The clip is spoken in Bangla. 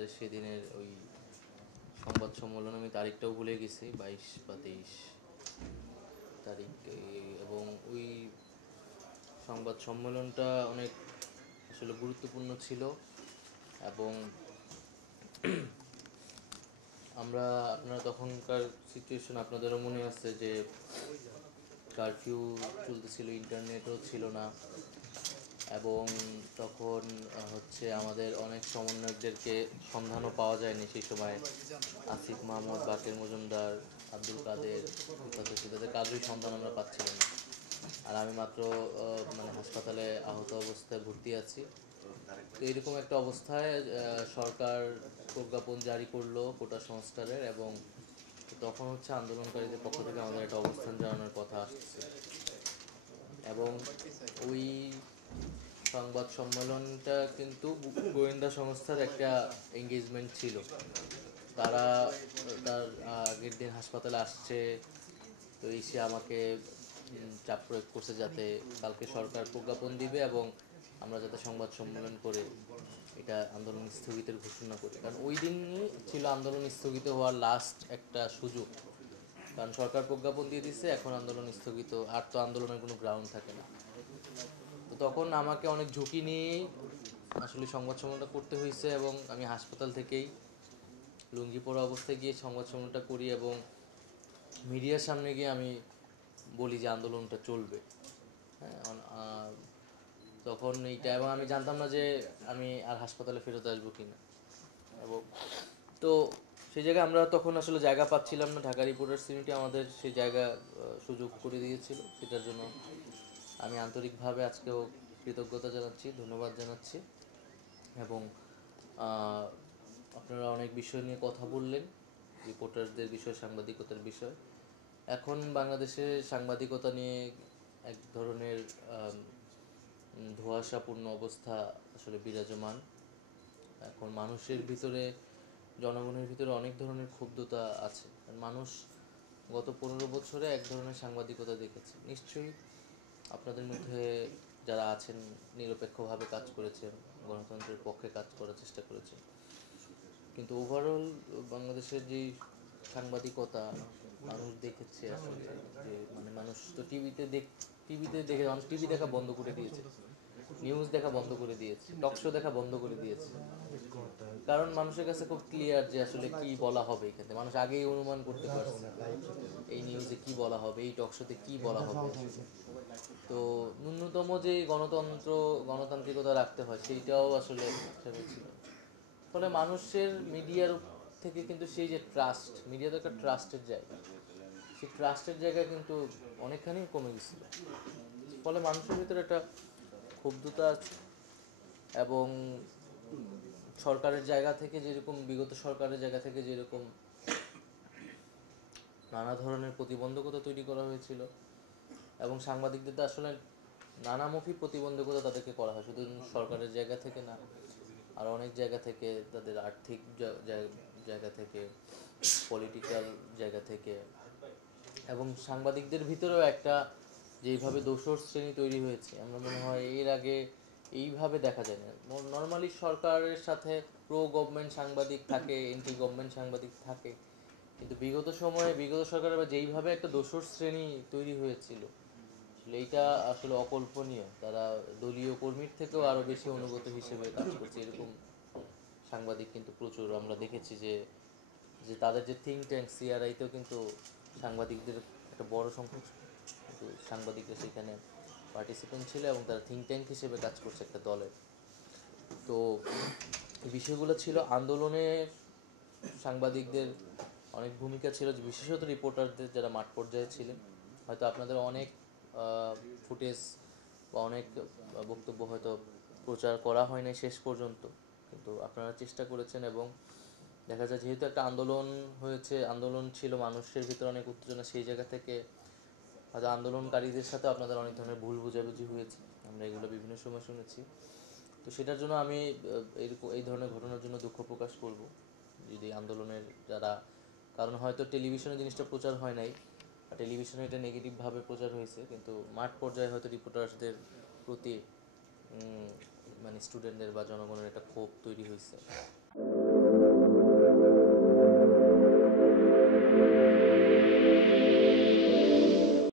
আমাদের সেদিনের ওই সংবাদ সম্মেলন, আমি তারিখটাও ভুলে গেছি, 22 বা 23 তারিখ। এবং ওই সংবাদ সম্মেলনটা অনেক আসলে গুরুত্বপূর্ণ ছিল। এবং আপনারা তখনকার সিচুয়েশন আপনাদেরও মনে আছে যে কারফিউ চলতেছিল, ইন্টারনেটও ছিল না। এবং তখন হচ্ছে আমাদের অনেক সমন্বয়কদেরকে সন্ধানও পাওয়া যায়নি সেই সময়। আসিফ মাহমুদ, বাকের মজুমদার, আব্দুল কাদের, রিফাত হোসেন, তাদের কারোরই সন্ধান আমরা পাচ্ছিলাম না। আর আমি মাত্র মানে হাসপাতালে আহত অবস্থায় ভর্তি আছি। তো এরকম একটা অবস্থায় সরকার প্রজ্ঞাপন জারি করলো কোটা সংস্কারের। এবং তখন হচ্ছে আন্দোলনকারীদের পক্ষ থেকে আমাদের একটা অবস্থান জানানোর কথা আসছে। এবং ওই সংবাদ সম্মেলনটা কিন্তু গোয়েন্দা সংস্থার একটা এঙ্গেজমেন্ট ছিল। তারা তার আগের দিন হাসপাতালে আসছে, তো এসে আমাকে চাপ প্রয়োগ করছে যাতে কালকে সরকার প্রজ্ঞাপন দিবে এবং আমরা যাতে সংবাদ সম্মেলন করে এটা আন্দোলন স্থগিতের ঘোষণা করি। কারণ ওই দিনই ছিল আন্দোলন স্থগিত হওয়ার লাস্ট একটা সুযোগ। কারণ সরকার প্রজ্ঞাপন দিয়ে দিচ্ছে, এখন আন্দোলন স্থগিত, আর তো আন্দোলনের কোনো গ্রাউন্ড থাকে না। তো তখন আমাকে অনেক ঝুঁকি নিয়েই আসলে সংবাদ সম্মেলনটা করতে হয়েছে। এবং আমি হাসপাতাল থেকেই লুঙ্গি পরা অবস্থায় গিয়ে সংবাদ সম্মেলনটা করি এবং মিডিয়ার সামনে গিয়ে আমি বলি যে আন্দোলনটা চলবে। হ্যাঁ, তখন এইটা, এবং আমি জানতাম না যে আমি আর হাসপাতালে ফেরত আসবো কিনা। এবং তো সেই জায়গায় আমরা তখন আসলে জায়গা পাচ্ছিলাম না। ঢাকা রিপোর্টার্স ইউনিটি আমাদের সেই জায়গা সুযোগ করে দিয়েছিল। সেটার জন্য আমি আন্তরিকভাবে আজকেও কৃতজ্ঞতা জানাচ্ছি, ধন্যবাদ জানাচ্ছি। এবং আপনারা অনেক বিষয় নিয়ে কথা বললেন, রিপোর্টারদের বিষয়, সাংবাদিকতার বিষয়। এখন বাংলাদেশে সাংবাদিকতা নিয়ে এক ধরনের ধোঁয়াশাপূর্ণ অবস্থা আসলে বিরাজমান। এখন মানুষের ভিতরে, জনগণের ভিতরে অনেক ধরনের ক্ষুব্ধতা আছে। মানুষ গত 15 বছরে এক ধরনের সাংবাদিকতা দেখেছে। নিশ্চয়ই আপনাদের মধ্যে যারা আছেন নিরপেক্ষভাবে কাজ করেছেন, গণতন্ত্রের পক্ষে কাজ করার চেষ্টা করেছেন। কিন্তু ওভারঅল বাংলাদেশের যেই সাংবাদিকতা মানুষ দেখেছে আসলে, যে মানে মানুষ তো টিভিতে দেখে মানুষ টিভি দেখা বন্ধ করে দিয়েছে, নিউজ দেখা বন্ধ করে দিয়েছে, টক শো দেখা বন্ধ করে দিয়েছে। কারণ মানুষের কাছে খুব ক্লিয়ার যে আসলে কি বলা হবে এখানে। মানুষ আগেই অনুমান করতে পারছে এই নিউজে কি বলা হবে, এই টক শোতে কি বলা হবে। তো ন্যূনতম যে গণতান্ত্রিকতা রাখতে হয় সেইটাও আসলে সেভাবে ছিল। ফলে মানুষের মিডিয়ার থেকে কিন্তু সেই যে ট্রাস্ট, মিডিয়া তো একটা ট্রাস্টের জায়গা, সেই ট্রাস্টের জায়গা কিন্তু অনেকখানি কমে গেছিল। ফলে মানুষের ভিতরে একটা ক্ষুব্ধতা আছে। এবং সরকারের জায়গা থেকে যেরকম, বিগত সরকারের জায়গা থেকে যেরকম নানা ধরনের প্রতিবন্ধকতা তৈরি করা হয়েছিল, এবং সাংবাদিকদের তো আসলে নানামুখী প্রতিবন্ধকতা তাদেরকে করা হয়, শুধু সরকারের জায়গা থেকে না, আর অনেক জায়গা থেকে, তাদের আর্থিক জায়গা থেকে, পলিটিক্যাল জায়গা থেকে। এবং সাংবাদিকদের ভিতরেও একটা যেইভাবে দোসর শ্রেণী তৈরি হয়েছে, আমরা মনে হয় এর আগে এইভাবে দেখা যায় না। নর্মালি সরকারের সাথে প্রো গভর্নমেন্ট সাংবাদিক থাকে, এন্টি গভর্নমেন্ট সাংবাদিক থাকে, কিন্তু বিগত সময়ে বিগত সরকারের যেইভাবে একটা দোসর শ্রেণী তৈরি হয়েছিল, এইটা আসলে অকল্পনীয়। তারা দলীয় কর্মীর থেকেও আরও বেশি অনুগত হিসেবে কাজ করছে, এরকম সাংবাদিক কিন্তু প্রচুর আমরা দেখেছি। যে যে তাদের যে থিঙ্ক ট্যাঙ্ক সিআরআইতেও কিন্তু সাংবাদিকদের একটা বড় সংখ্যক কিন্তু সাংবাদিকরা সেখানে পার্টিসিপেন্ট ছিল, এবং তারা থিঙ্ক ট্যাঙ্ক হিসেবে কাজ করছে একটা দলের। তো এই বিষয়গুলো ছিল আন্দোলনে সাংবাদিকদের অনেক ভূমিকা ছিল, বিশেষত রিপোর্টারদের যারা মাঠ পর্যায়ে ছিলেন। হয়তো আপনাদের অনেক ফুটেজ বা অনেক বক্তব্য হয়তো প্রচার করা হয়নি শেষ পর্যন্ত, কিন্তু আপনারা চেষ্টা করেছেন। এবং দেখা যায় যেহেতু একটা আন্দোলন হয়েছে, আন্দোলন ছিল, মানুষের ভিতরে অনেক উত্তেজনা, সেই জায়গা থেকে হয়তো আন্দোলনকারীদের সাথে আপনাদের অনেক ধরনের ভুল বোঝাবুঝি হয়েছে, আমরা এগুলো বিভিন্ন সময় শুনেছি। তো সেটার জন্য আমি এই ধরনের ঘটনার জন্য দুঃখ প্রকাশ করব। যদি আন্দোলনের যারা, কারণ হয়তো টেলিভিশনে জিনিসটা প্রচার হয় নাই, টেলিভিশনে এটা নেগেটিভভাবে প্রচার হয়েছে, কিন্তু মাঠ পর্যায়ে হয়তো রিপোর্টার্সদের প্রতি মানে স্টুডেন্টদের বা জনগণের একটা ক্ষোভ তৈরি হয়েছে।